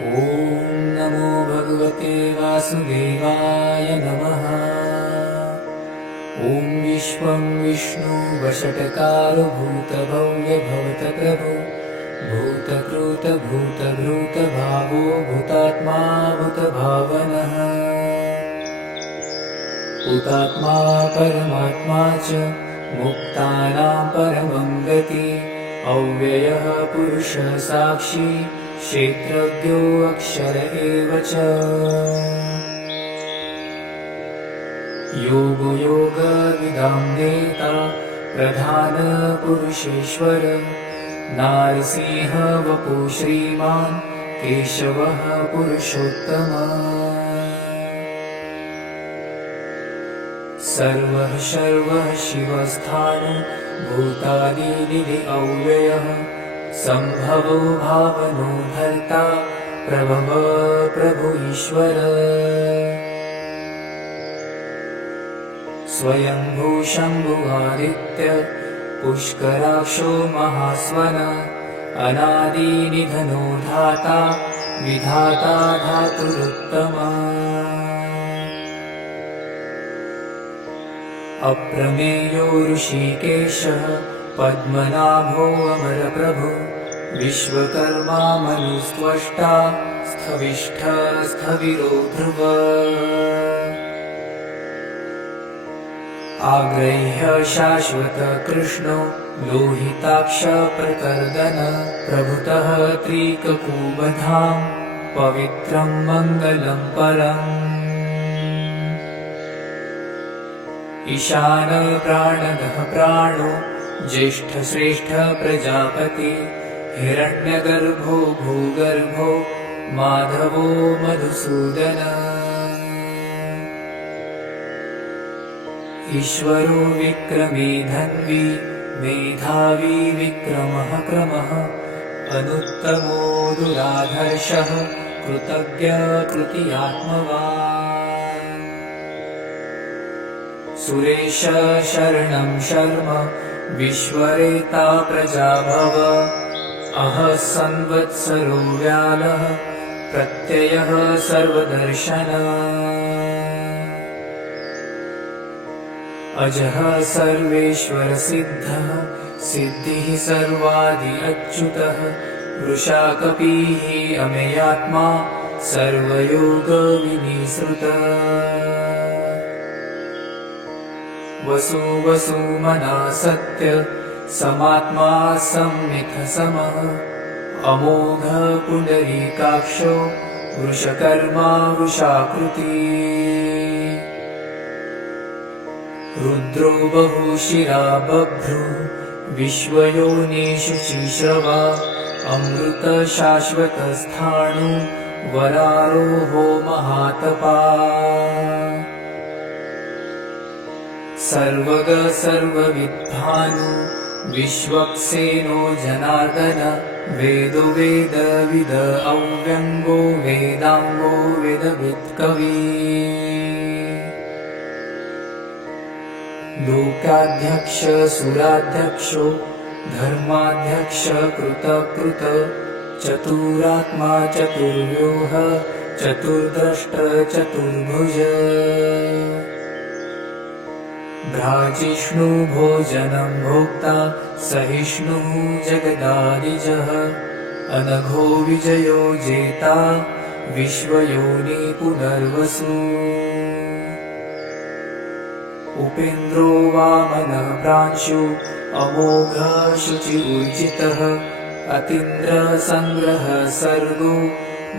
ॐ नमो भगवते वासुदेवाय नमः। ॐ विश्वं विष्णु वषट्कारो भूतभव्यभवतप्रभो भूतकृतभूतभृतभावो भूतात्मा भूतभावनः। भूतात्मा परमात्मा च मुक्तानां परमं गति अव्ययः पुरुषः साक्षी क्षेत्रज्ञो अक्षर एव च। योगो योगविदां नेता प्रधान पुरुषेश्वर नारसिंह वपु श्रीमान् केशवः पुरुषोत्तमः। सर्वः सर्वः शिवस्थानो भूतादिनिधि अव्ययः सम्भवो भावनो भर्ता प्रभव प्रभु ईश्वर। स्वयंभू शम्भु आदित्य पुष्कराक्षो महास्वन अनादिनिधनो धाता विधाता धातुरुत्तमः। अप्रमेयो ऋषिकेशः पद्मनाभो अमरप्रभु विश्वकर्मा मनुस्त्वष्टा स्थविष्ठ स्थविरो ध्रुव। आग्रह्य शाश्वत कृष्णो लोहिताक्ष प्रकर्दन प्रभुतः त्रिककुबधां पवित्रं मङ्गलं परम्। ईशान प्राणदः प्राणो ज्येष्ठ श्रेष्ठ प्रजापति हिरण्यगर्भो भूगर्भो माधवो मधुसूदन। ईश्वरो विक्रमी धन्वी मेधावी विक्रमः क्रमः अनुत्तमो दुराधर्षः कृतज्ञ कृतियात्मवान्। सुरेश शरणं शर्म विश्वरेता प्रजाभव अहः संवत्सरो व्यालः प्रत्ययः सर्वदर्शन। अजः सर्वेश्वर सिद्धः सिद्धिः सर्वादि अच्युतः वृषाकपिः अमेयात्मा सर्वयोग विनिसृतः। वसु वसुमना सत्य समात्मा सम्मिथ समः अमोघ पुण्डरीकाक्षो वृषकर्मा वृषाकृति। रुद्रो बहुशिरा बभ्रु विश्वयोनिषु चिश्रवा अमृत शाश्वतस्थाणु वरारोहो महातपा। सर्वग सर्वविद्भानु विश्वक्सेनो जनार्दन वेदो वेदविद अव्यङ्गो वेदाङ्गो वेदवित्कवी। लोकाध्यक्ष सुराध्यक्षो धर्माध्यक्ष कृतकृत चतुरात्मा चतुर्व्यूह चतुर्द्रष्ट चतुर्भुज। भ्राजिष्णु भोजनं भोक्ता सहिष्णुः जगदादिजः अनघो विजयो जेता विश्वयोनि पुनर्वसु। उपेन्द्रो वामनः प्रांशु अमोघ शुचिर्जितः अतीन्द्र संग्रह सर्गो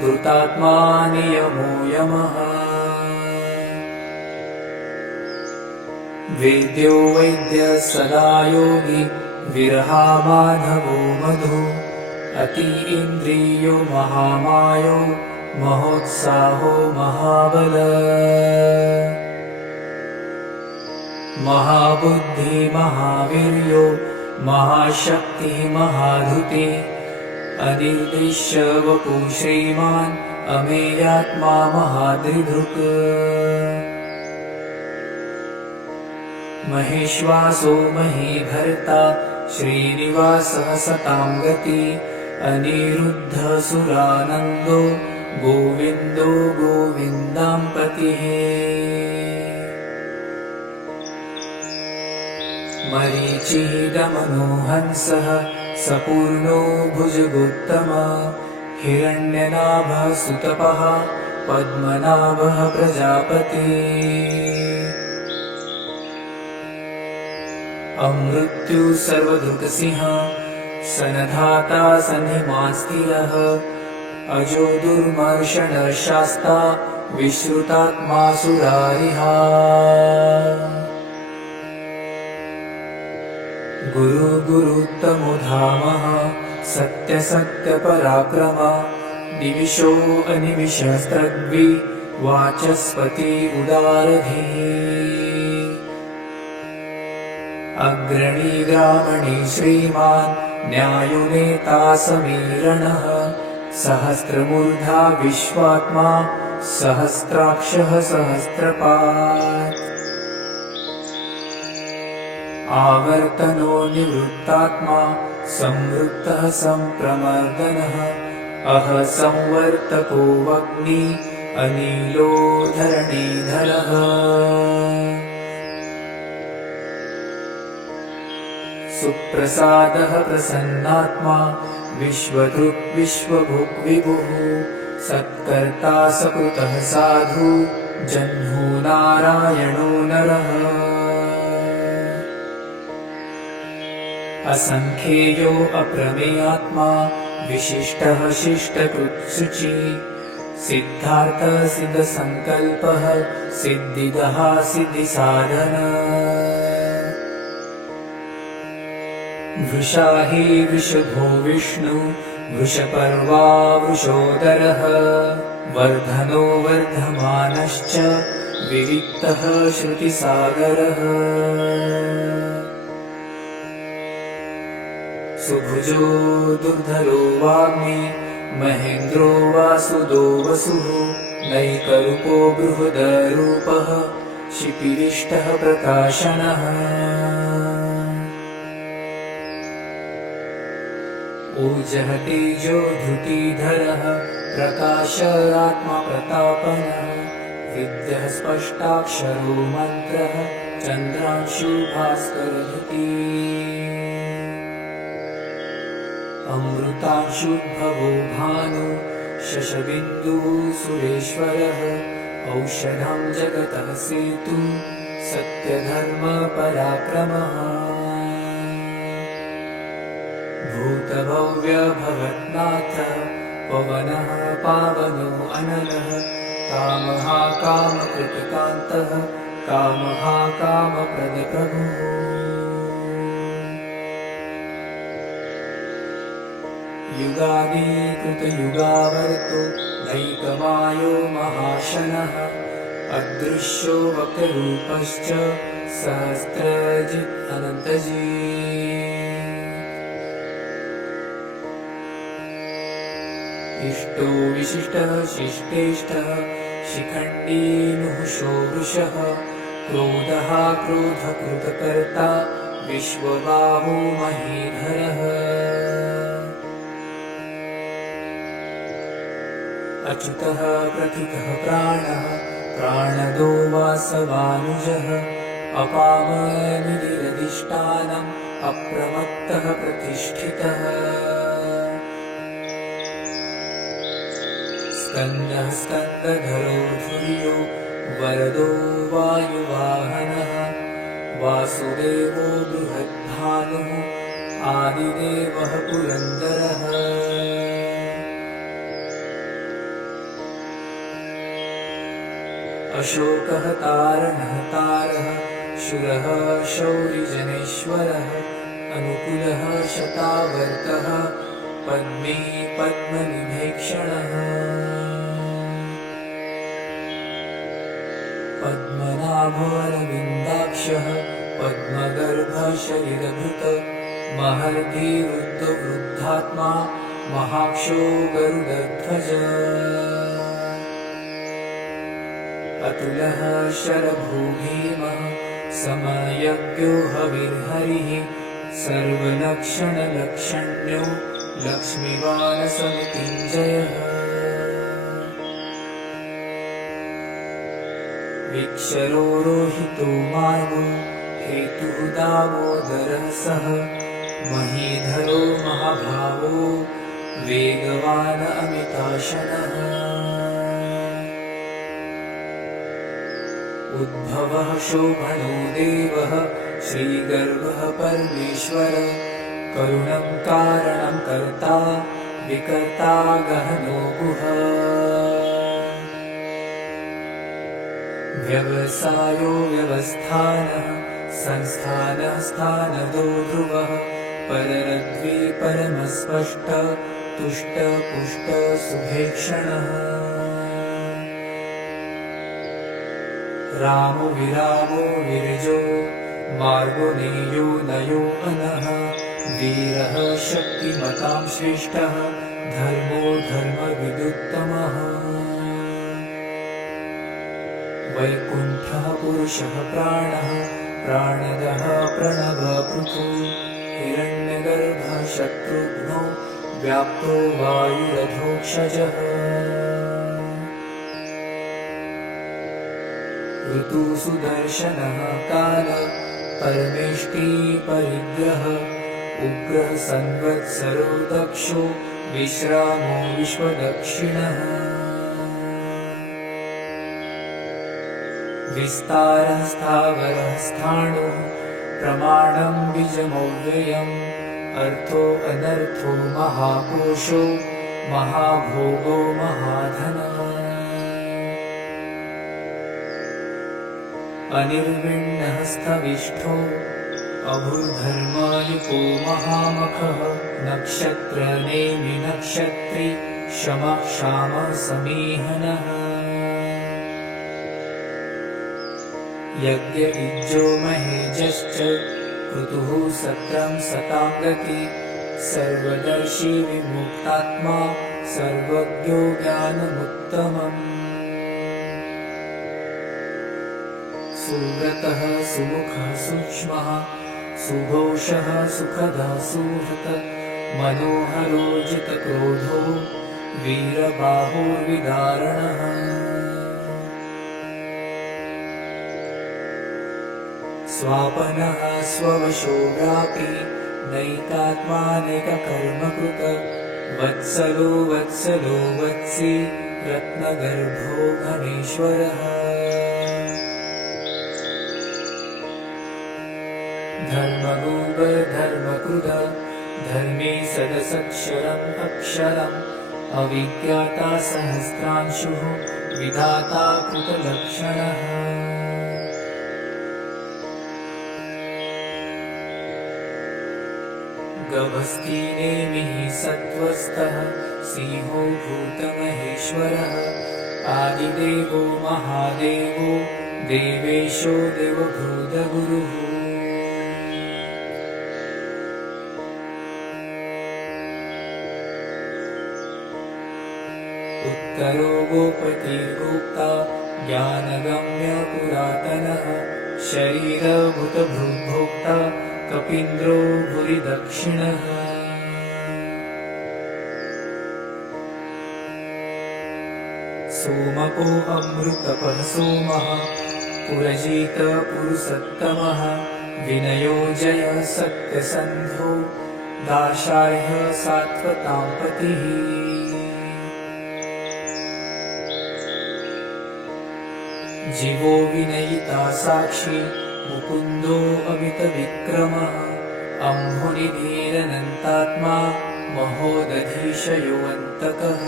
धृतात्मा नियमो यमः। वेद्यो वैद्य सदा योगी विरहा माधवो मधु अति इन्द्रियो महामायो महोत्साहो महाबल। महाबुद्धि महावीर्यो महाशक्तिः महाधुति अनिर्दिश्य वपु श्रीमान् अमेयात्मा महादृढुक्। महेश्वासो महीभर्ता श्रीनिवासः सतां गति अनिरुद्धसुरानन्दो गोविन्दो गोविन्दाम्पतिः मरीचिः दमनो हंसः सपूर्णो भुजगोत्तमा हिरण्यनाभः सुतपः पद्मनाभः प्रजापति अमृत्यु सर्वदुर्गसिंह सनधाता सन्धिमास्तिरः अजो दुर्मर्षणशास्ता विश्रुतात्मा सुरारिहा गुरु गुरुत्तमो धामः सत्य सत्य पराक्रमा दिविशो अनिविशस्त्रग्वि वाचस्पति उदारधिः अग्रणी ग्रामणी श्रीमान् न्यायो नेता समीरणः सहस्रमूर्धा विश्वात्मा सहस्राक्षः सहस्रपात् आवर्तनो निवृत्तात्मा संवृत्तः संप्रमर्दनः अह संवर्तको वग्नि अनिलो धरणीधरः सुप्रसादः प्रसन्नात्मा विश्वदृक् विश्वभुक् विभुः सत्कर्ता सकृतः साधु जह्नो नारायणो नरः असंख्येयो अप्रमेयात्मा विशिष्टः शिष्टकृत्सुचि सिद्धार्थः सिद्धसंकल्पः सिद्धिदः सिद्धिसाधन वृषाही वृषभो विष्णु वृषपर्वा वृषोदरः वर्धनो वर्धमानश्च विविक्तः श्रुतिसागरः सुभुजो दुर्धरो वाग्मी महेन्द्रो वासुदो वसुः नैकरूपो बृहदरूपः शिपिरिष्टः प्रकाशनः ऊर्जः तेजो धृतिधरः प्रकाशरात्मा प्रतापनः विद्यः स्पष्टाक्षरो मन्त्रः चन्द्रांशु भास्करधृती अमृतांशुद्भवो भानु शशबिन्दुः सुरेश्वरः औषधं जगतः सेतु सत्यधर्मपराक्रमः भूतभव्यभवत्नाथः पवनः पावनो अनलः कामः कामकृतकान्तः कामः कामप्रदप्रभुः युगादिकृतयुगावर्तो नैकमायो महाशनः अदृश्यो वक्ररूपश्च सहस्रजित् अनन्तजीत् इष्टो विशिष्टः शिष्टेष्टः शिखण्डी नुहुषो वृषः क्रोधः क्रोधकृतकर्ता विश्वबाहो महीधरः अच्युतः प्रथितः प्राणः प्राणदो वासवानुजः अपामनिधिरधिष्ठानम् अप्रमत्तः प्रतिष्ठितः स्कन्दः स्कन्दधरो धुर्यो वरदो वायुवाहनः वासुदेवो बृहद्भानुः आदिदेवः पुरन्दरः अशोकः तारणः तारः शूरः शौरिजनेश्वरः अनुकूलः शतावर्तः पद्मे पद्मनिभेक्षणः पद्मनाभोरविन्दाक्षः पद्मगर्भशरीरभृत महर्धिरुद्धवृद्धात्मा महाक्षो गरुडध्वज अतुलः शरभो भीमः समयज्ञो हविर्हरिः सर्वलक्षणलक्षण्यो लक्ष्मीवानसमृत्युञ्जयः विक्षरोरोहितो मार्गो हेतुः दामोदरः सः महीधरो महाभावो वेगवान् अमिताशनः उद्भवः शोभनो देवः श्रीगर्भः परमेश्वर करुणं कारणं कर्ता विकर्ता गहनो गुहा व्यवसायो व्यवस्थानः संस्थानः स्थानदो ध्रुवः पररद्वी परमस्पष्ट तुष्ट पुष्ट सुभेक्षणः रामो विरामो विरजो मार्गो नेयो नयो अनः वीरः शक्तिमतां श्रेष्ठः धर्मो धर्मविदुत्तमः वैकुण्ठः पुरुषः प्राणः प्राणदः प्रणवपृथु हिरण्यगर्भः शत्रुघ्नो व्याप्तो वायुरधोक्षजः ऋतुसुदर्शनः काल परमेष्टि परिग्रह उग्रः संवत्सरो दक्षो विश्रामो विश्वदक्षिणः विस्तारः स्थावरः स्थाणुः प्रमाणं बीजमव्ययम् अर्थो अनर्थो महाकोशो महाभोगो महाधनः अनिर्विण्णः स्थविष्ठो अभूधर्मायुको महामखः नक्षत्रनेमि नक्षत्री शमः क्षामः समीहनः यज्ञ इज्जो महेजश्च क्रतुः सत्रं सतां गति सर्वदर्शी विमुक्तात्मा सर्वज्ञो ज्ञानमुत्तमम् सुव्रतः सुमुखः सूक्ष्मः सुघोषः सुखदः सुहृत् मनोहरो जितक्रोधो वीरबाहुर्विदारणः स्वापनः स्ववशो व्यापी नैकात्मानैककर्मकृत वत्सलो वत्सलो वत्सी रत्नगर्भो घनेश्वरः धर्मगुणधर्मकृत धर्मे सदसक्षरम् अक्षरम् अविज्ञाता सहस्रांशुः विधाता कृतलक्षणः गभस्तिनेमिः सत्त्वस्थः सिंहो भूतमहेश्वरः आदिदेवो महादेवो देवेशो देवभूतगुरुः उत्तरो गोपतिर्गोप्ता ज्ञानगम्य पुरातनः शरीरभूतभृद्भोक्ता कपीन्द्रो भुरि दक्षिणः सोमको अमृतपः सोमः पुरजित पुरुषोत्तमः विनयो जय सत्यसन्धो दाशार्ह सात्वतां पतिः जीवो विनयिता साक्षी मुकुन्दो अमितविक्रमः अम्भुनिधिरनन्तात्मा महोदधीशयोऽन्तकः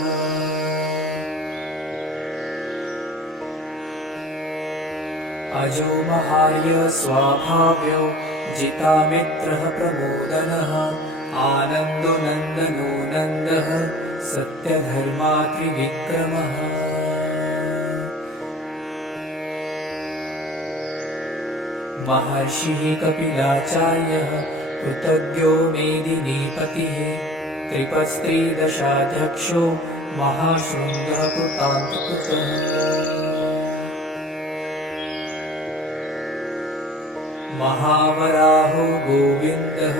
अजो महार्य स्वाभाव्यो जितामित्रः प्रमोदनः आनन्दो नन्दनो नन्दः सत्यधर्मात्रिविक्रमः महर्षिः कपिलाचार्यः कृतज्ञो मेदिनीपतिः त्रिपस्त्रीदशाध्यक्षो महाशृङ्गः कृतान्तकृतः महावराहो गोविन्दः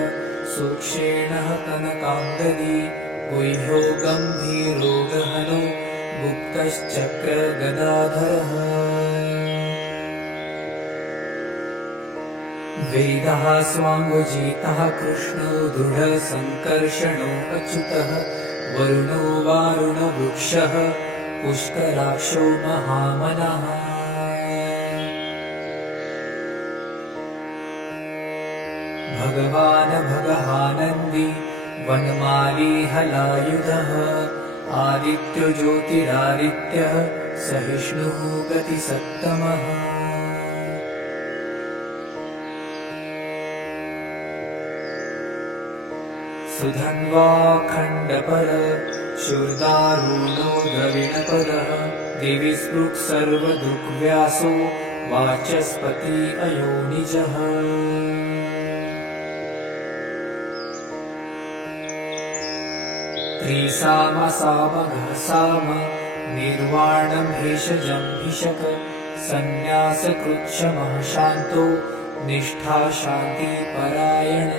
सूक्षेणः कनकाङ्गदी गुह्यो गम्भीरो गहनो गुप्तश्चक्रगदाधरः वेदः स्वाङ्गजितः कृष्णो दृढसङ्कर्षणो अच्युतः वरुणो वारुणवृक्षः पुष्कराक्षो महामनः भगवान् भगहानन्दी वनमाली हलायुधः आदित्यो ज्योतिरादित्यः सहिष्णुः गतिसत्तमः सुधन्वा खण्डपर शूरदारूणो द्रविणपरः दिवि स्पृक् सर्वदृग्व्यासो वाचस्पति अयोनिजः त्रिसामसामघसाम निर्वाणं भेषजं भिषक सन्न्यासकृच्छमः शान्तो निष्ठा शान्तिपरायण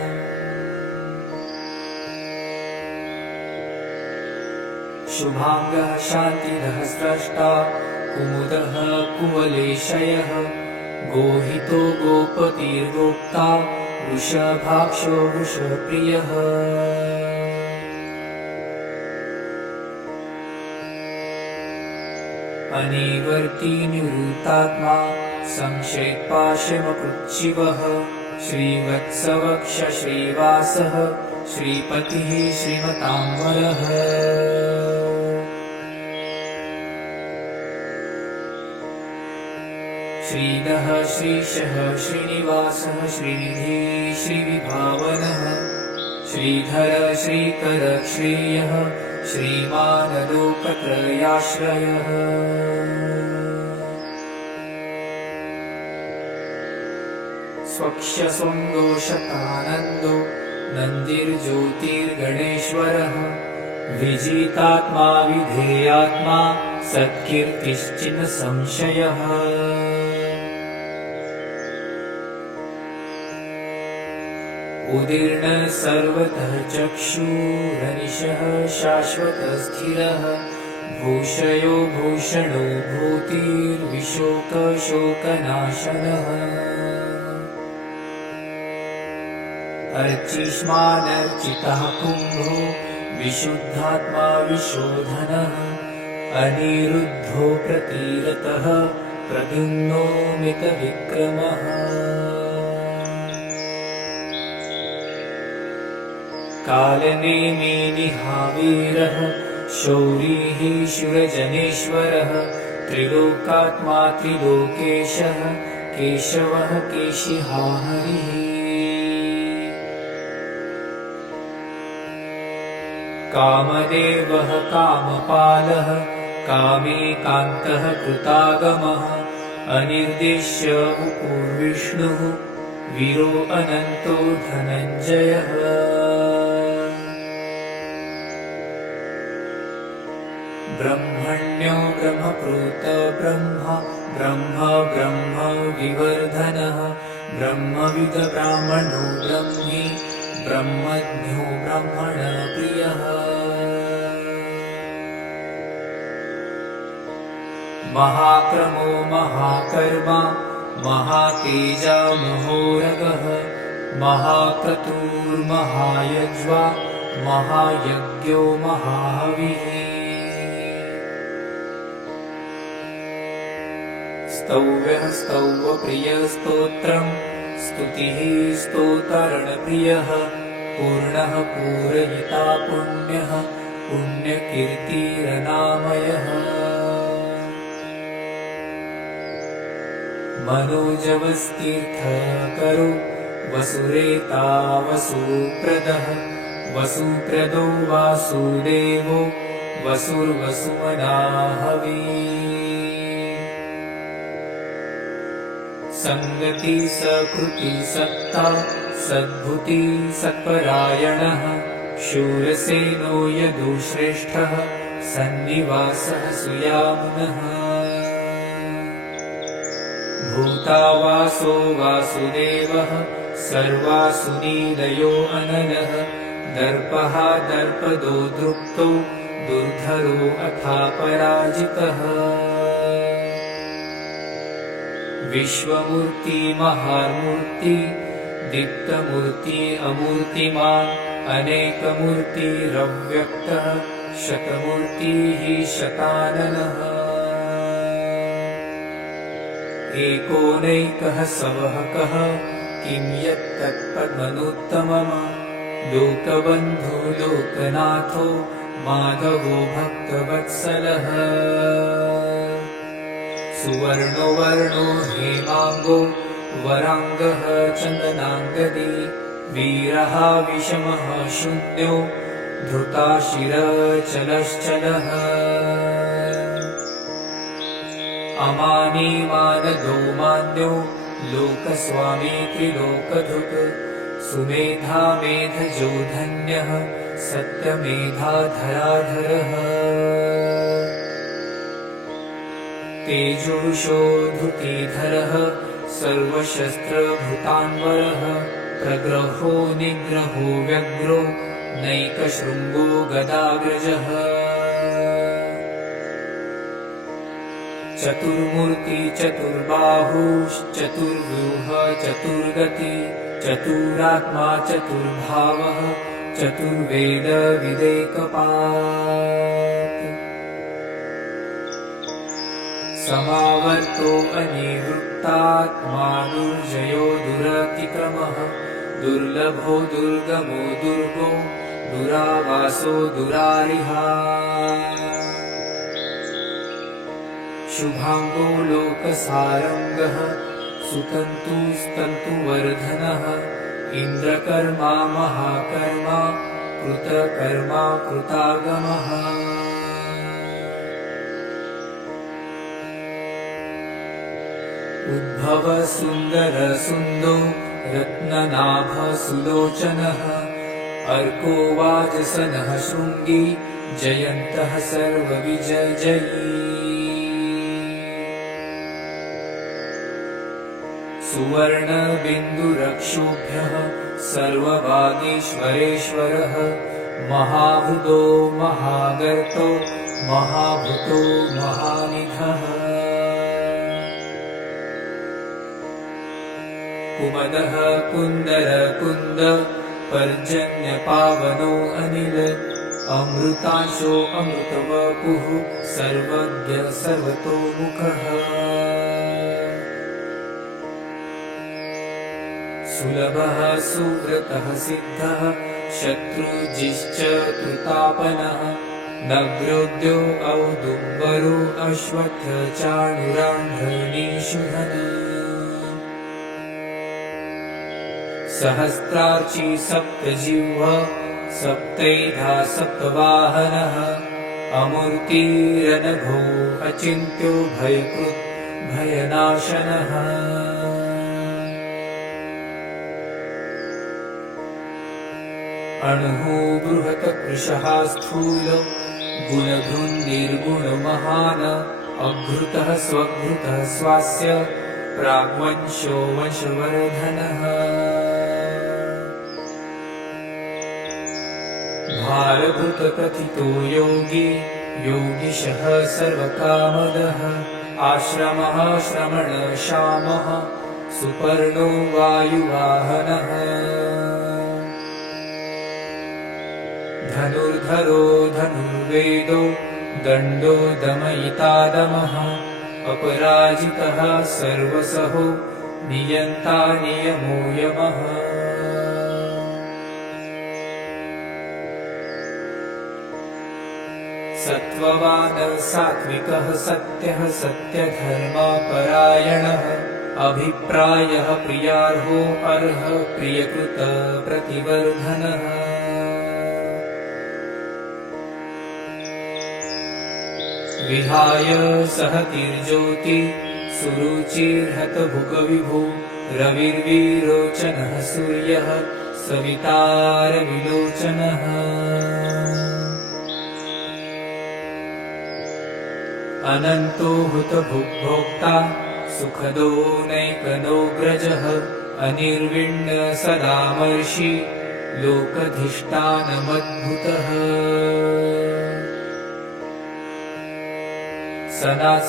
शुभाङ्गः शान्तिदः स्रष्टा कुमुदः कुवलेशयः गोहितो गोपतिर्गोप्ता वृषभाक्षो वृषप्रियः अनिवर्ती निवृत्तात्मा संक्षेपाशमकृच्छिवः श्रीवत्सवक्ष श्रीवासः श्रीपतिः श्रीमताम्बरः श्रीदः श्रीशः श्रीनिवासः श्रीनिधि श्रीविभावनः श्रीधर श्रीकर श्रेयः श्रीमानलोकत्रयाश्रयः स्वक्षसुन्दो शतानन्दो नन्दिर्ज्योतिर्गणेश्वरः विजितात्मा विधेयात्मा सत्कीर्तिश्चिन् संशयः उदीर्ण सर्वतः चक्षुरनिशः शाश्वतस्थिरः भूषयो भूषणो भूतिर्विशोकशोकनाशनः अर्चिष्मानर्चितः कुम्भो विशुद्धात्मा विशोधनः अनिरुद्धो प्रतिरतः प्रद्युम्नो मितविक्रमः कालनेमिनिहावीरः शौरिः शूरजनेश्वरः त्रिलोकात्मा त्रिलोकेशः केशवः केशिहाहरिः कामदेवः कामपालः कामेकान्तः कृतागमः अनिर्देश्य उपूर्विष्णुः वीरो अनन्तो धनञ्जयः ब्रह्मण्यो ब्रह्मप्रोत ब्रह्म ब्रह्म ब्रह्म विवर्धनः ब्रह्मविद ब्राह्मणो ब्रह्मी ब्रह्मज्ञो ब्रह्मण प्रियः महाक्रमो महाकर्मा महातेजा महोरगः महाक्रतुर्महायज्वा महायज्ञो महाहविः स्तौव्यः स्तौवप्रियस्तोत्रम् स्तुतिः स्तोतरणप्रियः पूर्णः पूरयिता पुण्यः पुण्यकीर्तिरनामयः मनोजवस्तीर्थकरो वसुरेता वसुप्रदः वसुप्रदो वासुदेवो वसुर्वसुमनाहवी संगति सकृति सत्ता सद्भुति सत्परायणः शूरसेनो यदुश्रेष्ठः सन्निवासः सुयामुनः भूतावासो वासुदेवः सर्वासुनीलयो अनलः दर्पः दर्पदो दृप्तो दुर्धरो अथा पराजितः विश्वमूर्ति महामूर्ति दीप्तमूर्ति अमूर्तिमान् अनेकमूर्तिरव्यक्तः शतमूर्तिः शताननः एकोनैकः सवहकः किं यत्तत्पद्मनुत्तमम् लोकबन्धो लोकनाथो माधवो भक्तवत्सलः सुवर्णो वर्णो हेमाङ्गो वराङ्गः चन्दनाङ्गदी वीरः विषमः शून्यो धृताशिरचलश्चलः अमानी मानदो मान्यो लोकस्वामी त्रिलोकधृक् सुमेधा मेधजो धन्यः सत्यमेधाधराधरः तेजोषो धृतिधरः सर्वशस्त्रभृतान्वरः प्रग्रहो निग्रहो व्यग्रो नैकशृङ्गो गदाग्रजः चतुर्मूर्ति चतुर्बाहुश्चतुर्व्यूह चतुर्गति चतुरात्मा चतुर्भावः चतुर्वेद विदेकपात् समावर्तो अनिवृत्तात्मा दुर्जयो दुरतिक्रमः दुर्लभो दुर्गमो दुर्गो दुरावासो दुरारिहा शुभाङ्गो लोकसारङ्गः सुतन्तुस्तन्तुवर्धनः इन्द्रकर्मा महाकर्मा कृतकर्मा कृतागमः उद्भव सुन्दर सुन्दो रत्ननाभ सुलोचनः अर्को वाजसनः शृङ्गी जयन्तः सर्वविजयी सुवर्णबिन्दुरक्षोभ्यः सर्ववागीश्वरेश्वरः महाभूतो महागर्तो महाभूतो महानिधः कुमदः कुन्दर कुन्द पर्जन्यपावनो अनिल अमृतांशो अमृतवपुः सर्वज्ञ सर्वतोमुखः सुलभः सुव्रतः सिद्धः शत्रुजिश्च कृतापनः नग्रोद्यो औदुम्बरो अश्वत्थ चाणुराण्ढनीषुधन सहस्रार्ची सप्तजिह्व सप्तैधा सप्तवाहनः अमूर्तिरनघो अचिन्त्यो भयकृत् भयनाशनः अणुः बृहत्कृशः स्थूल गुणभृन्निर्गुणमहान् अभृतः स्वभृतः स्वास्य प्राग्वंशो वंशवर्धनः भारभृतप्रथितो योगी योगिशः सर्वकामदः आश्रमः श्रमणश्यामः सुपर्णो वायुवाहनः धनुर्धरो धनुर्वेदो दण्डो दमयितादमः अपराजितः सर्वसहो नियन्ता नियमो यमः सत्त्ववान् सात्विकः सत्यः सत्यधर्मपरायणः अभिप्रायः प्रियार्हो अर्ह प्रियकृत प्रतिवर्धनः विहाय सहतिर्ज्योति सुरुचिर्हतभुगविभो रविर्विरोचनः सूर्यः सवितारविलोचनः अनन्तो हुतभुग्भोक्ता सुखदो नैकनोऽग्रजः अनिर्विण्ण सदामर्षि लोकधिष्ठानमद्भुतः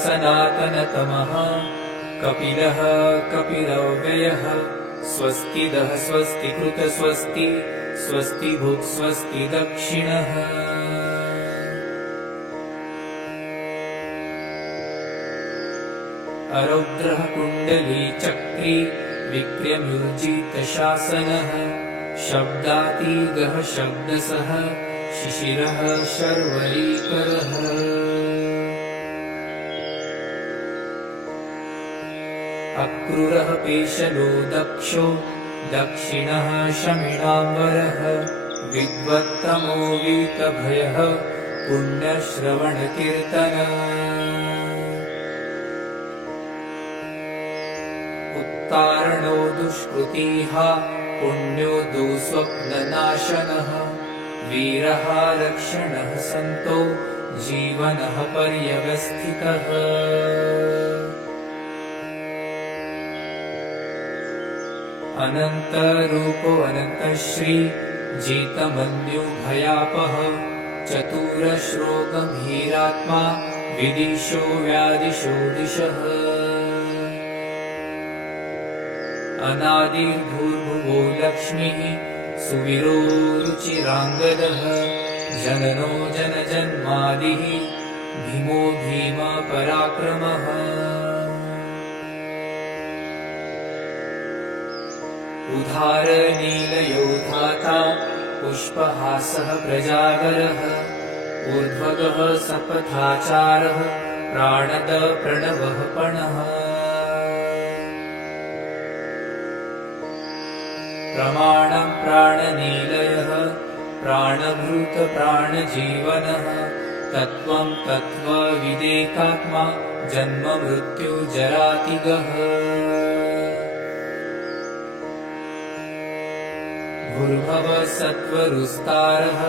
सनातनतमः कपिलः कपिलव्ययः स्वस्तिदः स्वस्तिकृत स्वस्ति स्वस्तिभुक् स्वस्ति दक्षिणः अरौद्रः कुण्डली चक्री विक्रम्योज्जितशासनः शब्दातीगः शब्दसः शिशिरः शर्वरीकरः अक्रूरः पेशलो दक्षो दक्षिणः शमिणाम्बरः विद्वत्तमो वीतभयः पुण्यश्रवणकीर्तनः उत्तारणो दुष्कृतिः पुण्यो दुःस्वप्ननाशनः वीरः रक्षणः सन्तो जीवनः पर्यवस्थितः अनन्तरूपो अनन्तश्री जितमन्युभयापः चतुरश्रो गम्भीरात्मा विदिशो व्यादिशो दिशः अनादिर्भूर्भुवो लक्ष्मीः सुवीरो रुचिराङ्गदः जननो जनजन्मादिः भीमो भीमपराक्रमः उदारनीलयो धाता पुष्पहासः प्रजागरः ऊर्ध्वगः सपथाचारः प्राणद प्रणवः पणः प्रमाणं प्राणनीलयः प्राणभृत प्राणजीवनः तत्त्वं तत्त्वविदेकात्मा जन्म मृत्युजरातिगः भूर्भुवः सत्त्वरुस्तारः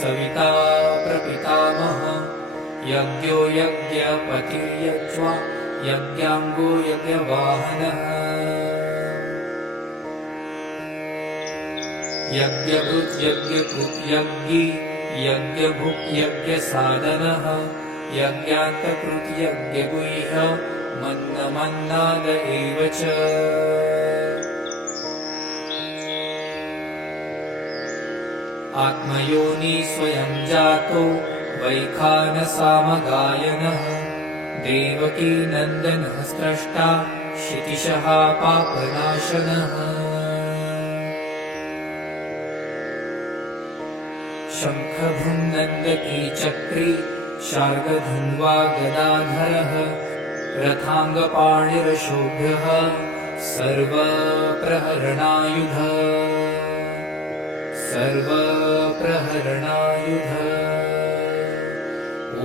सविता प्रपितामहः यज्ञो यज्ञपतिर्यज्वा यज्ञाङ्गो यज्ञवाहनः यज्ञभृत् यज्ञकृत् यज्ञी यज्ञभुक् यज्ञसाधनः यज्ञान्तकृत् यज्ञगुह्य मन्नमन्नाद एव च आत्मयोनि स्वयं जातो वैखानसामगायनः देवकी नन्दनः स्रष्टा क्षितिशः पापनाशनः शङ्खभृन्नन्दकी चक्री शार्ङ्गधन्वा गदाधरः रथाङ्गपाणिरशोभ्यः सर्वप्रहरणायुधः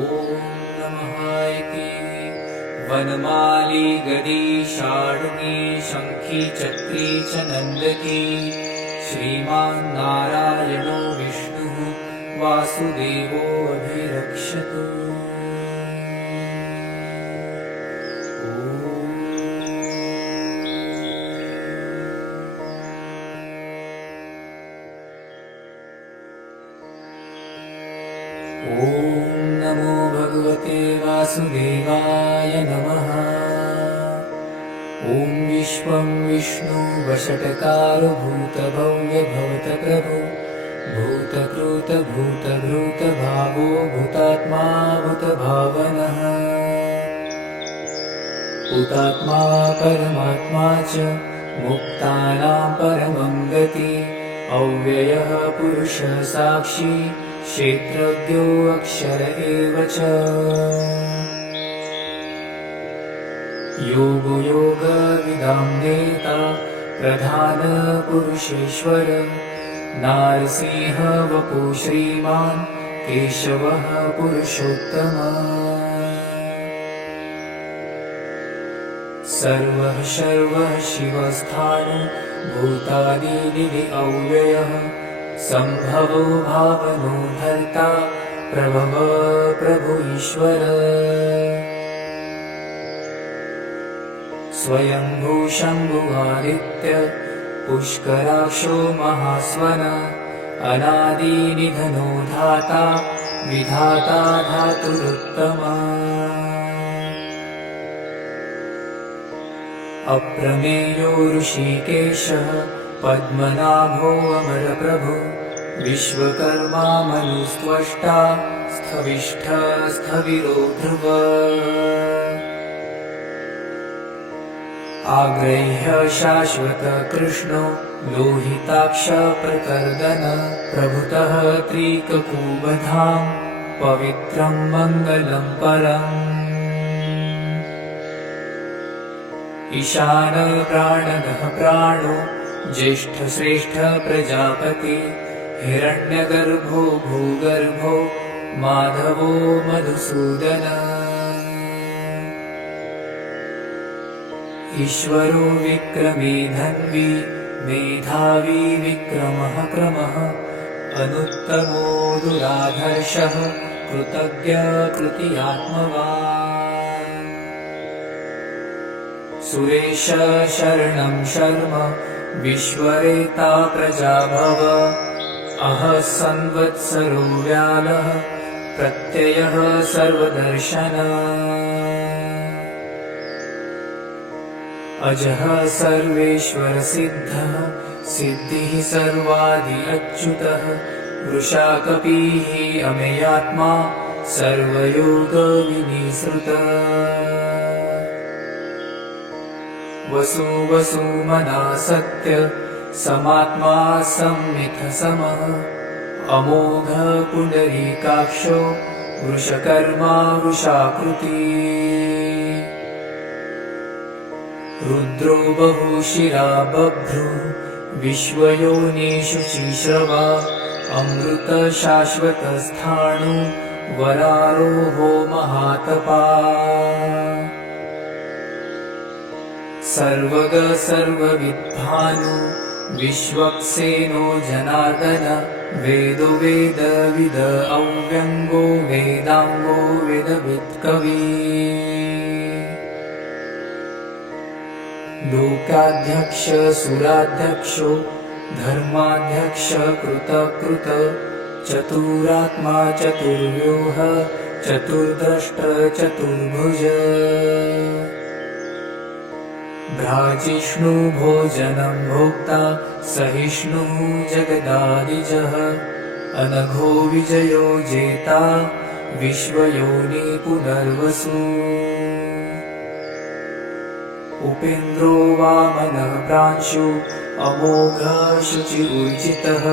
ॐ नमः इति वनमाली गदी शार्ङ्गी शङ्खी चक्री च नन्दकी श्रीमान् नारायणो विष्णुः वासुदेवो अभिरक्षतु ॐ नमो भगवते वासुदेवाय नमः ॐ विश्वं विष्णु वषट्कारो भूतभव्यभवतप्रभु भूतकृत भूतभृतभावो भूतात्मा भूतभावनः भूतात्मा परमात्मा च मुक्तानां परमं गति अव्ययः पुरुषः साक्षी क्षेत्रज्ञो अक्षर एव च योगो योगविदां नेता प्रधानपुरुषेश्वर नारसिंह वपु श्रीमान् केशवः पुरुषोत्तमः सर्वः शर्वः शिवस्थाणु भूतादिनिधि अव्ययः सम्भवो भावनो भर्ता प्रभव प्रभु ईश्वर स्वयंभू शम्भुवादित्य पुष्कराक्षो महास्वन अनादिनिधनो धाता विधाता धातुरुत्तमः अप्रमेयो ऋषिकेशः पद्मनाभो अमरप्रभु विश्वकर्मा मनुस्त्वष्टा स्थविष्ठस्थविरो ध्रुव आग्रह्य शाश्वत कृष्णो लोहिताक्ष प्रकर्दन प्रभुतः त्रिककुबधां पवित्रं मङ्गलं परम् ईशान प्राणदः प्राणो ज्येष्ठश्रेष्ठ प्रजापति हिरण्यगर्भो भूगर्भो माधवो मधुसूदन ईश्वरो विक्रमी धन्वी मेधावी विक्रमः क्रमः अनुत्तमो दुराधर्षः कृतज्ञ कृतियात्मवान् सुरेश शरणं शर्म विश्वरेता प्रजाभव अह संवत्सरो व्यालः प्रत्ययः सर्वदर्शन अजः सर्वेश्वर सिद्धः सिद्धिः सर्वादि अच्युतः वृषाकपिः अमेयात्मा सर्वयोग विनिसृतः वसु वसुमना सत्य समात्मा संमिथ समः अमोघ पुण्डरीकाक्षो वृषकर्मा वृषाकृति रुद्रो बहुशिरा बभ्रु विश्वयोनिषु चिश्रवा अमृत शाश्वतस्थाणु वरारोहो महातपा सर्वग सर्वविद्भानु विश्वक्सेनो जनार्दन वेदो वेदविद अव्यङ्गो वेदाङ्गो वेदवित्कवी लोकाध्यक्ष सुराध्यक्षो धर्माध्यक्ष कृतकृत चतुरात्मा चतुर्व्यूह चतुर्द्रष्ट चतुर्भुज भ्राजिष्णु भोजनं भोक्ता सहिष्णुः जगदादिजः अनघो विजयो जेता विश्वयोनि पुनर्वसु उपेन्द्रो वामनः प्रांशु अमोघ शुचिर्जितः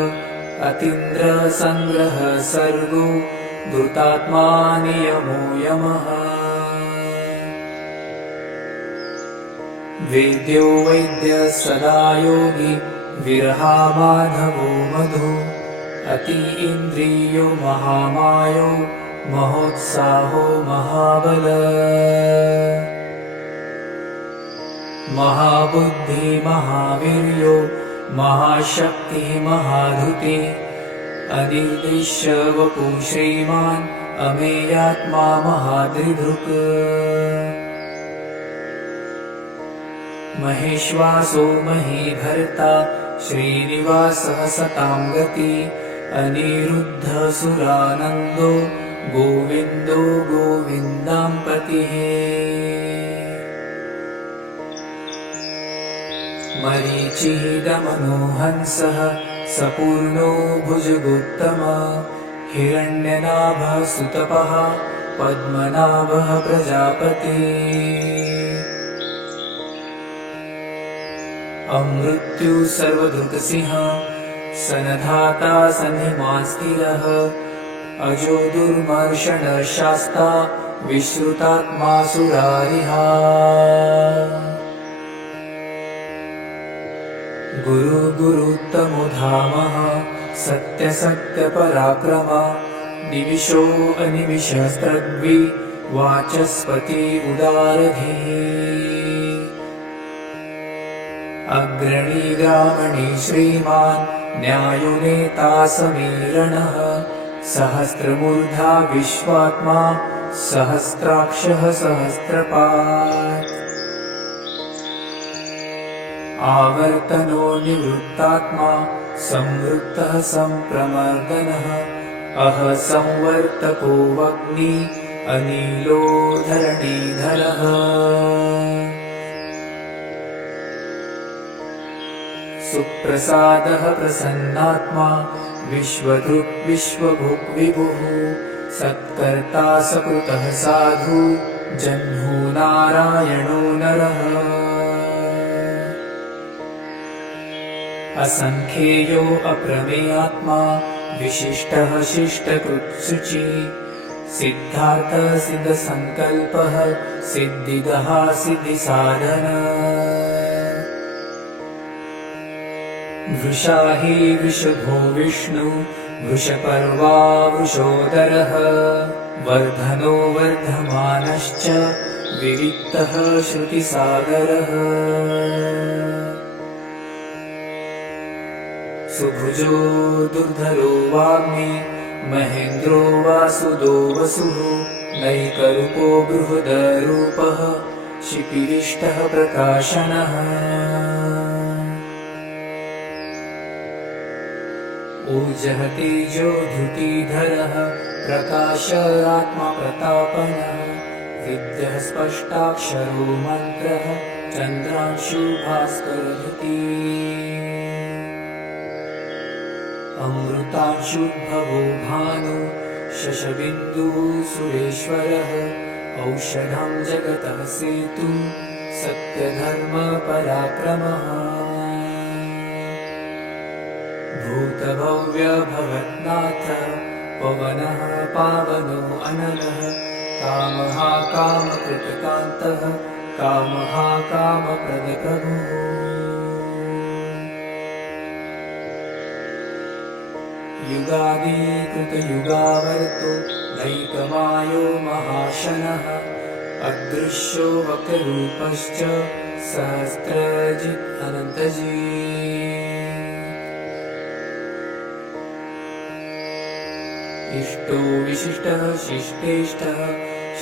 अतीन्द्र संग्रह सर्गो धृतात्मा नियमो यमः वेद्यो वैद्य सदा योगी विरहा माधवो मधु अति इन्द्रियो महामायो महोत्साहो महाबल महाबुद्धि महावीर्यो महाशक्ति महाधुति अनिर्दिश्य वपु श्रीमान् अमेयात्मा महादृधृक् महेश्वासो महीभर्ता श्रीनिवासः सतां गति अनिरुद्ध सुरानन्दो गोविन्दो गोविन्दां पतिः मरीचिः दमनो हंसः सपूर्णो भुजगोत्तमा हिरण्यनाभः सुतपः पद्मनाभः प्रजापति अमृत्यु सर्वदुर्गसिंह सनधाता सन्निमास्तिरः अजो दुर्मर्षणः शास्ता विश्रुतात्मा सुरारिहा गुरु गुरुत्तमो धामः सत्य सत्य पराक्रम निविशो अनिविशस्त्रग्वि वाचस्पति उदारधिः अग्रणी ग्रामणी श्रीमान् न्यायो नेता समीरणः सहस्रमूर्धा विश्वात्मा सहस्राक्षः सहस्रपात् आवर्तनो निवृत्तात्मा संवृत्तः संप्रमर्दनः अह संवर्तको वग्नि अनिलो धरणीधरः सुप्रसादः प्रसन्नात्मा विश्वधृक् विश्वभुक् विभुः सत्कर्ता सकृतः साधु जह्नु नारायणो नरः असंख्येयो अप्रमेयात्मा विशिष्टः शिष्टकृत्सुचि सिद्धार्थः सिद्धसंकल्पः सिद्धिदः सिद्धिसाधन वृषा हि वृषभो विष्णु वृषपर्वा वृषोदरः वर्धनो वर्धमानश्च विविक्तः श्रुतिसागरः सुभुजो दुर्धरो वाग्मी महेन्द्रो वासुदो वसुः नैकरूपो बृहदरूपः शिपिरिष्टः प्रकाशनः ऊर्जः तेजो धृतिधरः प्रकाश आत्मा प्रतापनः विद्यः स्पष्टाक्षरो मन्त्रः चन्द्रांशु भास्करधृतिः अमृतांशुद्भवो भानु शशबिन्दुः सुरेश्वरः औषधं जगतः सेतु सत्यधर्मपराक्रमः भूतभव्यभवन्नाथ पवनः पावनो अनलः कामः कामकृतकान्तः कामः कामप्रदप्रभुः युगादिकृतयुगावर्तो नैकमायो महाशनः अदृश्यो वक्ररूपश्च सहस्रजित् अनन्तजित् इष्टो विशिष्टः शिष्टेष्टः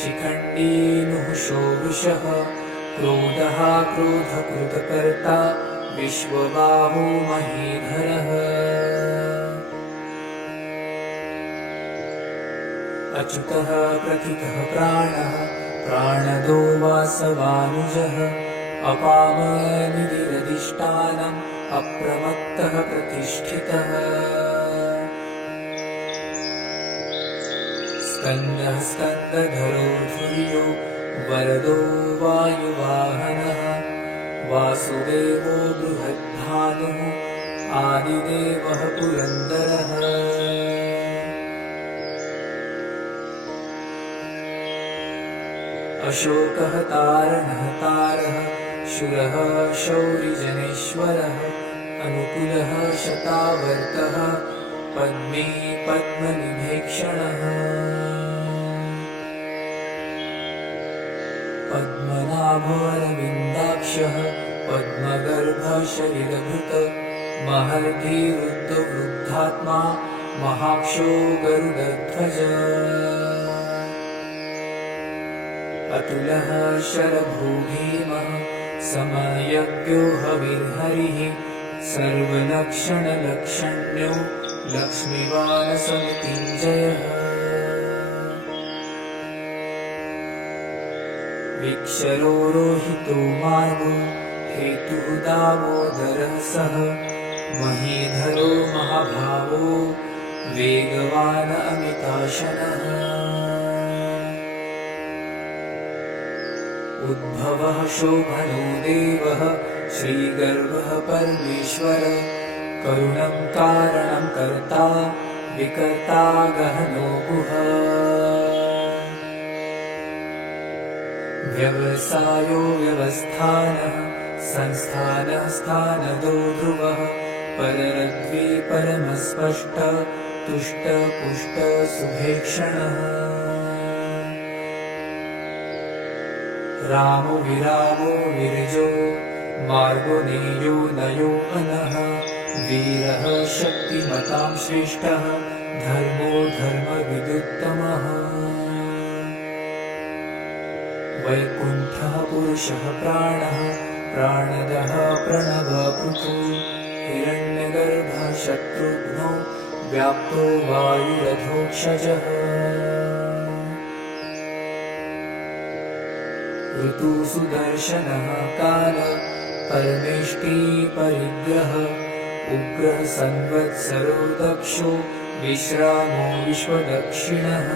शिखण्डी नुहुषो वृषः क्रोधः क्रोधकृतकर्ता विश्वबाहु महीधरः अच्युतः प्रथितः प्राणः प्राणदो वासवानुजः अपामनिधिरधिष्ठानम् अप्रमत्तः प्रतिष्ठितः स्कन्दः स्कन्दधरो धुर्यो वरदो वायुवाहनः वासुदेवो बृहद्भानुः आदिदेवः पुरन्दरः अशोकः तारणः तारः शूरः शौरिजनेश्वरः अनुकूलः शतावर्तः पद्मे पद्मनिभेक्षणः पद्मनाभोरविन्दाक्षः पद्मगर्भः शरीरभृत महर्षिरुद्धवृद्धात्मा महाक्षो गरुडध्वज अतुलः शरभो भीमः समयज्ञो हविर्हरिः सर्वलक्षणलक्षण्यो लक्ष्मीवानसमृत्युञ्जयः विक्षरो रोहितो मार्गो हेतुः दामोदरः सः महीधरो महाभावो वेगवान् अमिताशनः उद्भवः शोभनो देवः श्रीगर्भः परमेश्वर करुणं कारणं कर्ता विकर्ता गहनो गुह व्यवसायो व्यवस्थानः संस्थानः स्थानदो ध्रुवः पररद्वी परमस्पष्ट तुष्ट पुष्ट सुभेक्षणः रामो विरामो विरजो मार्गो नेयो नयो अनः वीरः शक्तिमतां श्रेष्ठः धर्मो धर्मविदुत्तमः वैकुण्ठः पुरुषः प्राणः प्राणदः प्रणवपृथु हिरण्यगर्भः शत्रुघ्नो व्याप्तो वायुरधोक्षजः ऋतुसुदर्शनः काल परमेष्टि परिग्रह उग्रः संवत्सरो दक्षो विश्रामो विश्वदक्षिणः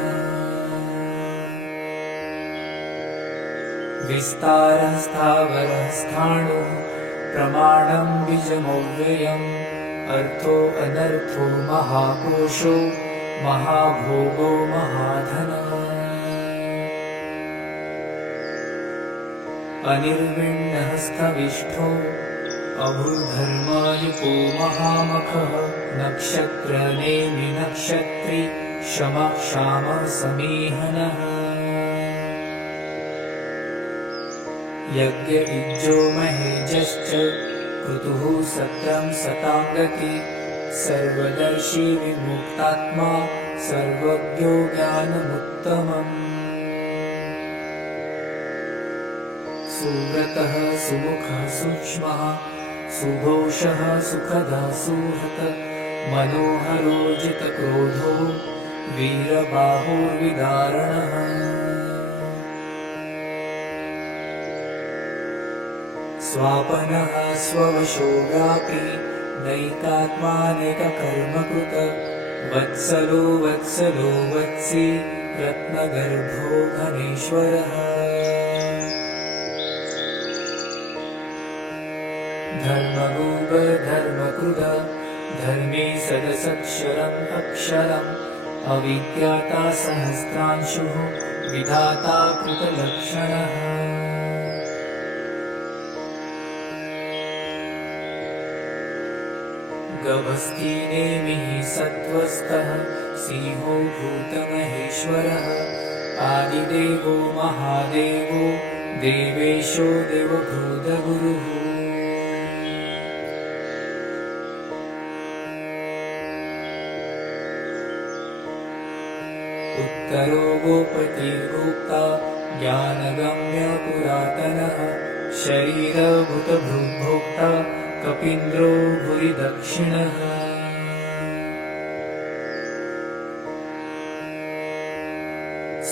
विस्तारः स्थावरः स्थाणुः प्रमाणं बीजमव्ययम् अर्थो अनर्थो महाकोशो महाभोगो महाधनः अनिर्विण्णः स्थविष्ठो अभूर्धर्मायुपो महामखः नक्षत्रनेमि नक्षत्री शमः क्षामः समीहनः यज्ञविज्जो महेजश्च क्रतुः सत्रं सताङ्गति सर्वदर्शी विमुक्तात्मा सर्वज्ञो ज्ञानमुत्तमम् सुव्रतः सुमुखः सूक्ष्मः सुघोषः सुखदः सुहृत् मनोहरो जितक्रोधो वीरबाहुर्विदारणः स्वापनः स्ववशो व्यापी नैकात्मानेककर्मकृत वत्सलो वत्सलो वत्सी रत्नगर्भो घनेश्वरः धर्मगोप धर्मकृद धर्मे सदसक्षरम् अक्षरम् अविज्ञाता सहस्रांशुः विधाता कृतलक्षणः गभस्तिनेमिः सत्त्वस्थः सिंहो भूतमहेश्वरः आदिदेवो महादेवो देवेशो देवभूतगुरुः उत्तरो गोपतिर्गोप्ता ज्ञानगम्य पुरातनः शरीरभूतभृग्भोक्ता कपीन्द्रो भुरि दक्षिणः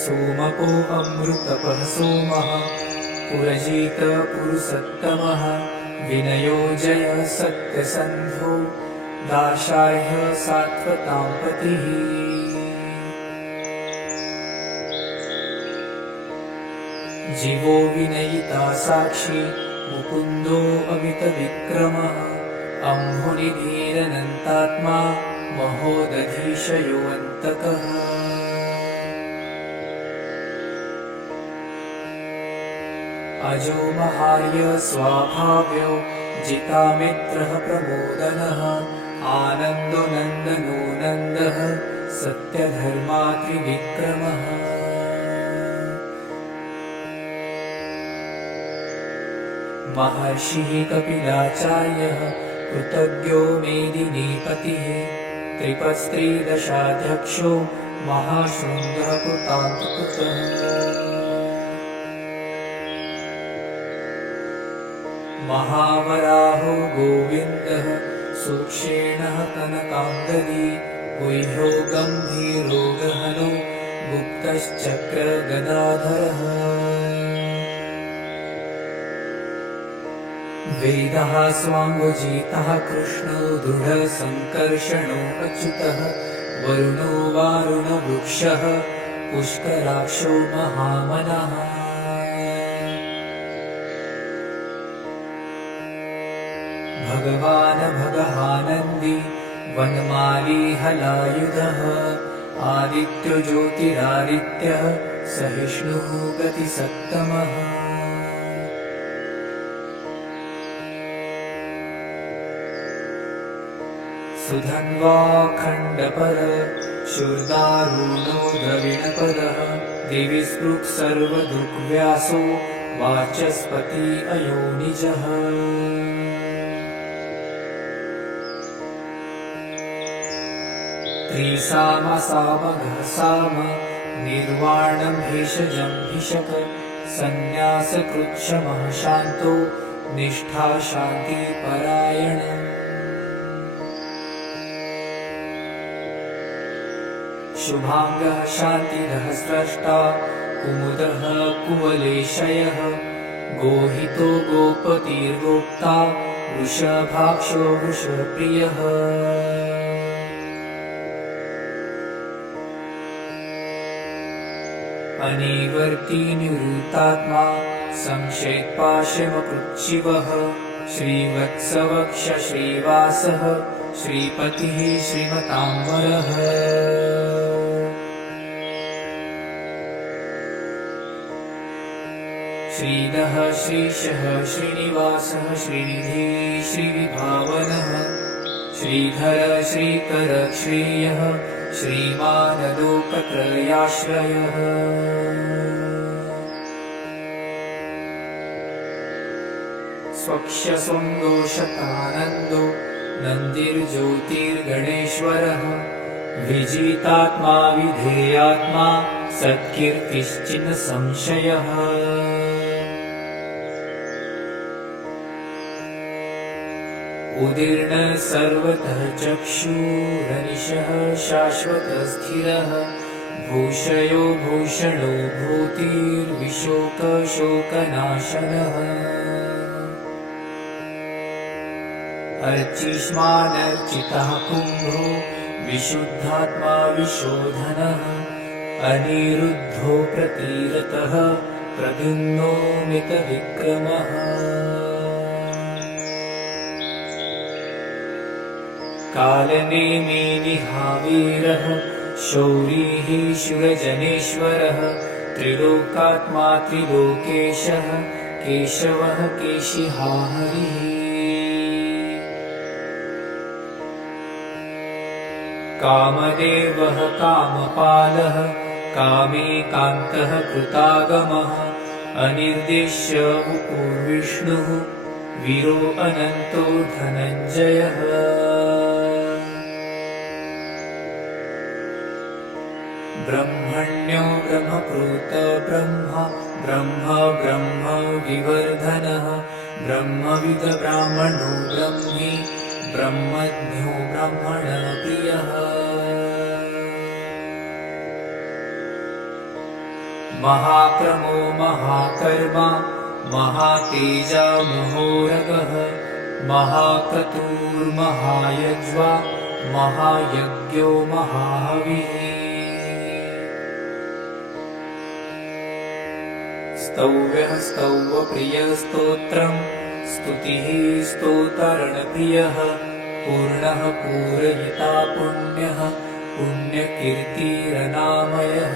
सोमको अमृतपः सोमः पुरजित पुरुषोत्तमः विनयो जय सत्यसन्धो दाशाह्य सात्वतां पतिः जीवो विनयिता साक्षी मुकुन्दो अमितविक्रमः अम्भुनिधीरनन्तात्मा महोदधीशयोऽन्तकः अजो महार्य स्वाभाव्यो जितामित्रः प्रमोदनः आनन्दो नन्दनो नन्दः सत्यधर्मात्रिविक्रमः महर्षिः कपिलाचार्यः कृतज्ञो मेदिनीपतिः त्रिपस्त्रीदशाध्यक्षो महाशृङ्गः कृतान्तकृतः महावराहो गोविन्दः सूक्षेणः कनकाङ्गदी गुह्यो गम्भीरो गहनो गुप्तश्चक्रगदाधरः वेदः स्वाङ्गजितः कृष्णो दृढसङ्कर्षणो अच्युतः वरुणो वारुणवृक्षः पुष्कराक्षो महामनः भगवान् भगहानन्दी वनमाली हलायुधः आदित्यो ज्योतिरादित्यः सहिष्णुः गतिसत्तमः सुधन्वाखण्डपर शूर्दारूढो द्रविणपदः दिवि स्पृक् सर्वदृग्व्यासो वाचस्पति अयोनिजः त्रिसाम सामघः साम निर्वाणं भेषजं भिषक संन्यासकृच्छमः शान्तो निष्ठा शान्तिपरायणः शुभांगः शान्तिदः स्रष्टा कुमुदः कुवलेशयः गोहितो गोपतिर्गोप्ता वृषभाक्षो वृषप्रियः अनिवर्ती निवृत्तात्मा संक्षेपाशमकृच्छिवः श्रीवत्सवक्ष श्रीवासः श्रीपतिः श्रीमताम्बरः श्रीदः श्रीशः श्रीनिवासः श्रीनिधि श्रीविभावनः श्रीधर श्रीकर श्रेयः श्रीमानलोकत्रयाश्रयः स्वक्षसुन्दो शतानन्दो नन्दिर्ज्योतिर्गणेश्वरः विजितात्मा विधेयात्मा सत्कीर्तिश्चिन्न संशयः उदीर्ण सर्वतः चक्षुरनिशः शाश्वतस्थिरः भूषयो भूषणो भूतिर्विशोकशोकनाशनः अर्चिष्मानर्चितः कुम्भो विशुद्धात्मा विशोधनः अनिरुद्धो प्रतीरतः प्रद्युम्नो मितविक्रमः कालनेमिनिहावीरः शौरिः शूरजनेश्वरः त्रिलोकात्मा त्रिलोकेशः केशवः केशिहा हरिः कामदेवः कामपालः कामेकान्तः कृतागमः अनिर्देश्य वपुर्विष्णुः वीरो अनन्तो धनञ्जयः ब्रह्मण्यो ब्रह्मकृत ब्रह्म ब्रह्म ब्रह्म विवर्धनः ब्रह्मविद ब्राह्मणो ब्रह्मी ब्रह्मज्ञो ब्रह्मणप्रियः महाक्रमो महाकर्मा महातेजा महोरगः महाक्रतुर्महायज्वा महायज्ञो महाहविः स्तव्यः स्तव्यप्रियस्तोत्रम् स्तुतिः स्तोतरणप्रियः पूर्णः पूरयिता पुण्यः पुण्यकीर्तिरनामयः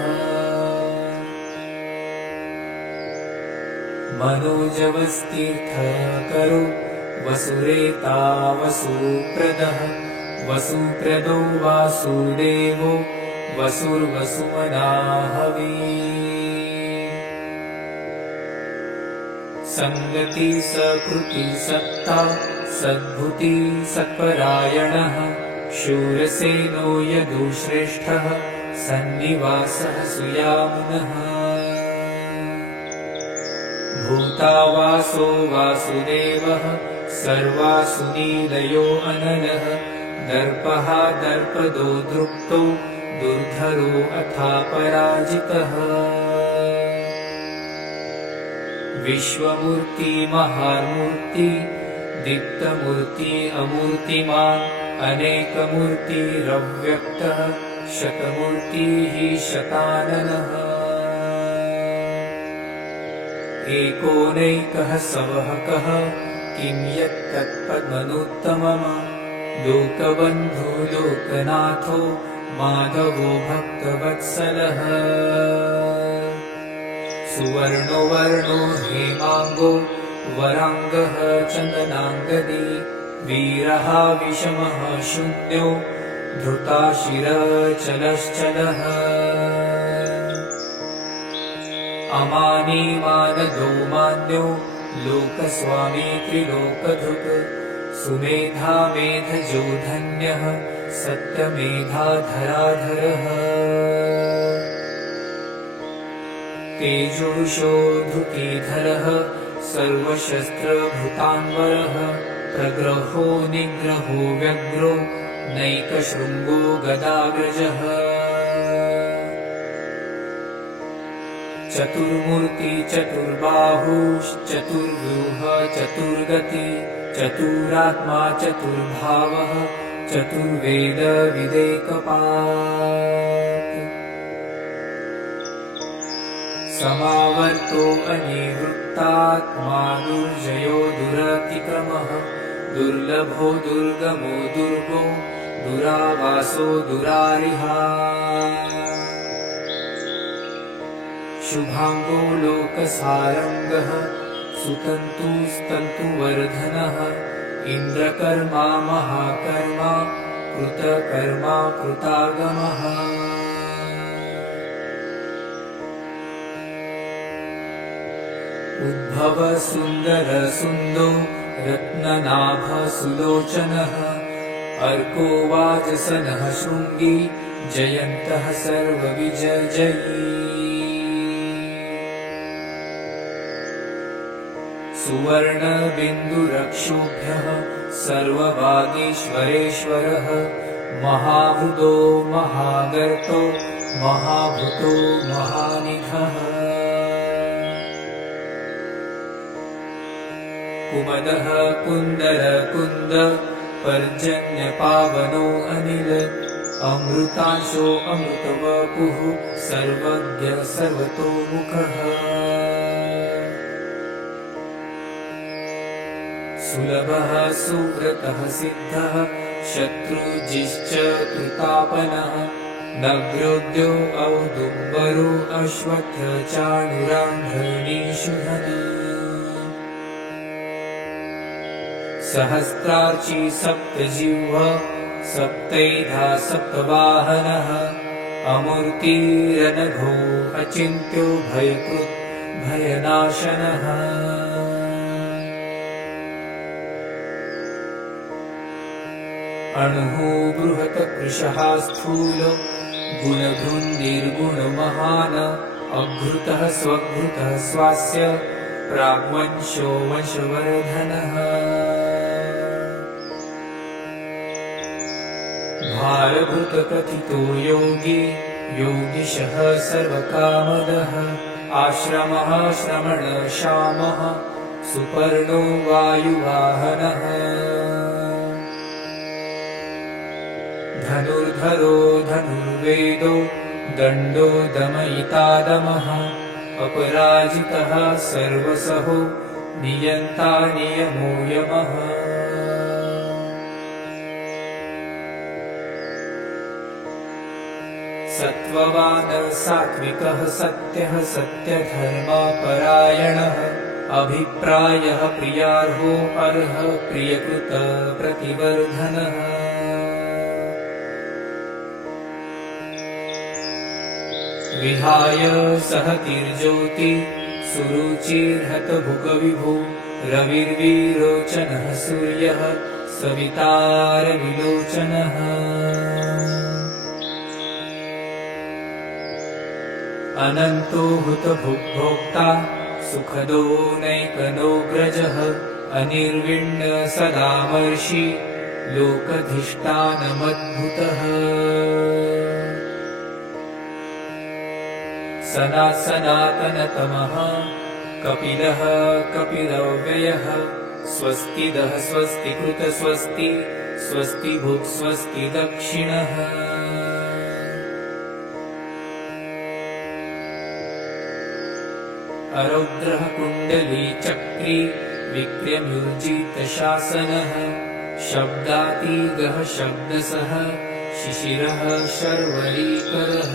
मनोजवस्तीर्थकरो वसुरेता वसुप्रदः वसुप्रदो वासुदेवो वसुर्वसुमनाहवी संगति सकृति सत्ता सद्भुति सत्परायणः शूरसेनो यदुश्रेष्ठः सन्निवासः सुयामुनः भूतावासो वासुदेवः सर्वासुनीलयो अनलः दर्पः दर्पदो दृप्तो दुर्धरो अथापराजितः विश्वमूर्ति महामूर्ति दीप्तमूर्ति अमूर्तिमान् अनेकमूर्तिरव्यक्तः शतमूर्तिः शताननः एकोनैकः सवहकः किं यत्तत्पद्मनुत्तमम् लोकबन्धो लोकनाथो माधवो भक्तवत्सलः सुवर्णो वर्णो हेमाङ्गो वराङ्गः चन्दनाङ्गदी वीरः विषमः शून्यो धृताशिरचलश्चलः अमानी मानदो मान्यो लोकस्वामी त्रिलोकधृक् सुमेधा मेधजो धन्यः सत्यमेधाधराधरः तेजोषो धृतिधरः सर्वशस्त्रभृतान्वरः प्रग्रहो निग्रहो व्यग्रो नैकशृङ्गो गदाग्रजः चतुर्मूर्ति चतुर्बाहुश्चतुर्व्यूह चतुर्गति चतुरात्मा चतुर्भावः चतुर्वेदविदेकपात् समावर्तो अनिवृत्तात्मा दुर्जयो दुरतिक्रमः दुर्लभो दुर्गमो दुर्गो दुरावासो दुरारिहा शुभांगो लोकसारंगः सुतन्तुस्तन्तुवर्धनः इन्द्रकर्मा महाकर्मा कृतकर्मा कृतागमः उद्भव सुन्दर सुन्दो रत्ननाभ सुलोचनः अर्को वाजसनः शृङ्गी जयन्तः सर्वविजयी सुवर्णबिन्दुरक्षोभ्यः सर्ववागीश्वरेश्वरः महाभृदो महागर्तो महाभूतो महानिधः कुमदः कुन्दर कुन्द पर्जन्यपावनो अनिल अमृतांशो अमृतवपुः सर्वज्ञ सर्वतोमुखः सुलभः सुव्रतः सिद्धः शत्रुजिश्च कृतापनः नग्रोद्यो औदुम्बरो अश्वत्थ चाणुरान्धनीषुधन सहस्रार्ची सप्तजिह्वा सप्तैधा सप्तवाहनः अमूर्तिरनघो अचिन्त्यो भयकृत् भयनाशनः अणुः बृहत् कृशः स्थूल गुणभृन्निर्गुणमहान् अघृतः स्वघृतः स्वास्य प्राग्वंशो वंशवर्धनः भारभूतकथितो योगी योगिशः सर्वकामदः आश्रमः श्रमणश्यामः सुपर्णो वायुवाहनः धनुर्धरो धनुर्वेदो दण्डो दमयितादमः अपराजितः सर्वसहो नियन्ता नियमो यमः सत्त्ववान् सात्विकः सत्यः सत्यधर्मपरायणः अभिप्रायः प्रियार्हो अर्ह प्रियकृत प्रतिवर्धनः विहाय सहतिर्ज्योति सुरुचिर्हतभुगविभो रविर्विरोचनः सूर्यः सवितारविलोचनः अनन्तो हुतभुग्भोक्ता सुखदो नैकनोऽग्रजः अनिर्विण्ण सदामर्षि लोकधिष्ठानमद्भुतः सनातनतमः कपिलः कपिलव्ययः स्वस्तिदः स्वस्तिकृत स्वस्ति स्वस्ति भुक् स्वस्ति दक्षिणः अरौद्रः कुण्डली चक्री विक्रम्युर्जितशासनः शब्दातीगः शब्दसः शिशिरः शर्वरीकरः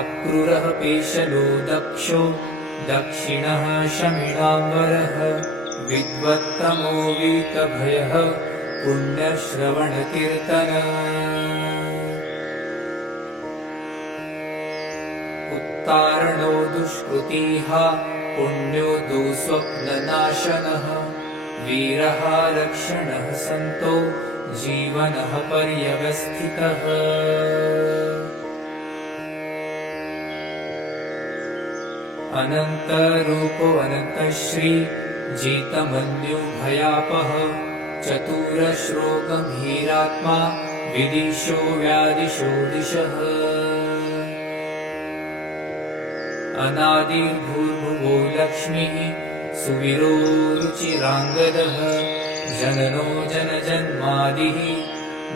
अक्रूरः पेशलो दक्षो दक्षिणः शमिणाम्बरः विद्वत्तमो वीतभयः पुण्यश्रवणकीर्तन उत्तारणो दुष्कृतिः पुण्यो दुःस्वप्ननाशनः वीरः रक्षणः सन्तो जीवनः पर्यवस्थितः अनन्तरूपो अनन्तश्री जितमन्युभयापः चतुरश्रोगभीरात्मा विदिशो व्यादिशो दिशः अनादिर्भूर्भुवो लक्ष्मीः सुवीरो रुचिराङ्गदः जननो जनजन्मादिः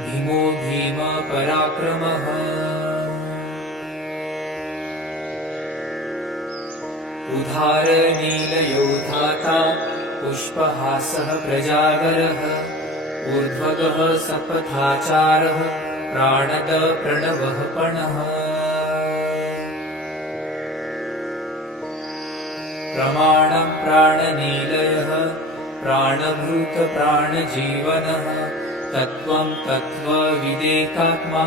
भीमो भीमपराक्रमः उदारनीलयो धाता पुष्पहासः प्रजागरः ऊर्ध्वगः सपथाचारः प्राणद प्रणवः पणः प्रमाणं प्राणनीलयः प्राणभूत प्राणजीवनः तत्त्वं तत्त्वविदेकात्मा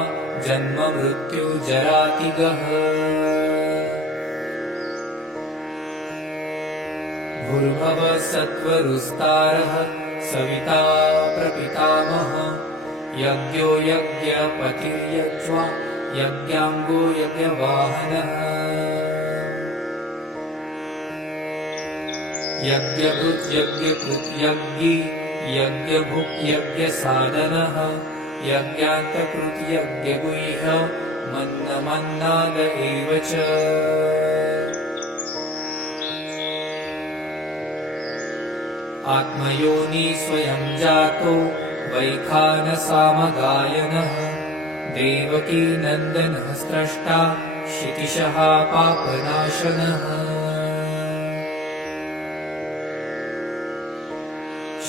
जन्म मृत्युजरातिगः भूर्भुवः सत्त्वरुस्तारः सविता प्रपितामहः यज्ञो यज्ञपतिर्यज्वा यज्ञाङ्गो यज्ञवाहनः यज्ञभुक् यज्ञकृत् यज्ञी यज्ञभुक् यज्ञसाधनः यज्ञान्तकृत् यज्ञगुह्य मन्नमन्नाद एव च आत्मयोनि स्वयं जातो वैखानसामगायनः देवकी नन्दनः स्रष्टा क्षितिशः पापनाशनः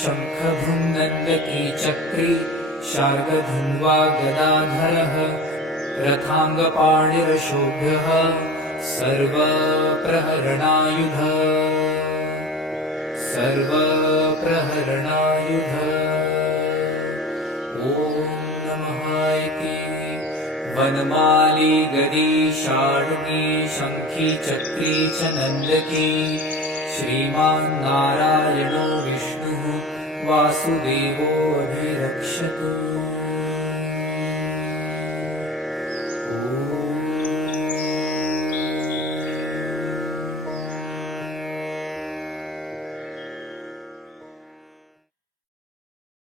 शङ्खभृङ्नन्दकी चक्री शार्ङ्गधन्वा गदाधरः रथाङ्गपाणिरशोभ्यः सर्वप्रहरणायुध सर्वप्रहरणायुध ॐ नमः इति वनमाली गदी शार्ङ्गी शङ्खी चक्री च नन्दकी श्रीमान् नारायणो विष्णुः वासुदेवो अभिर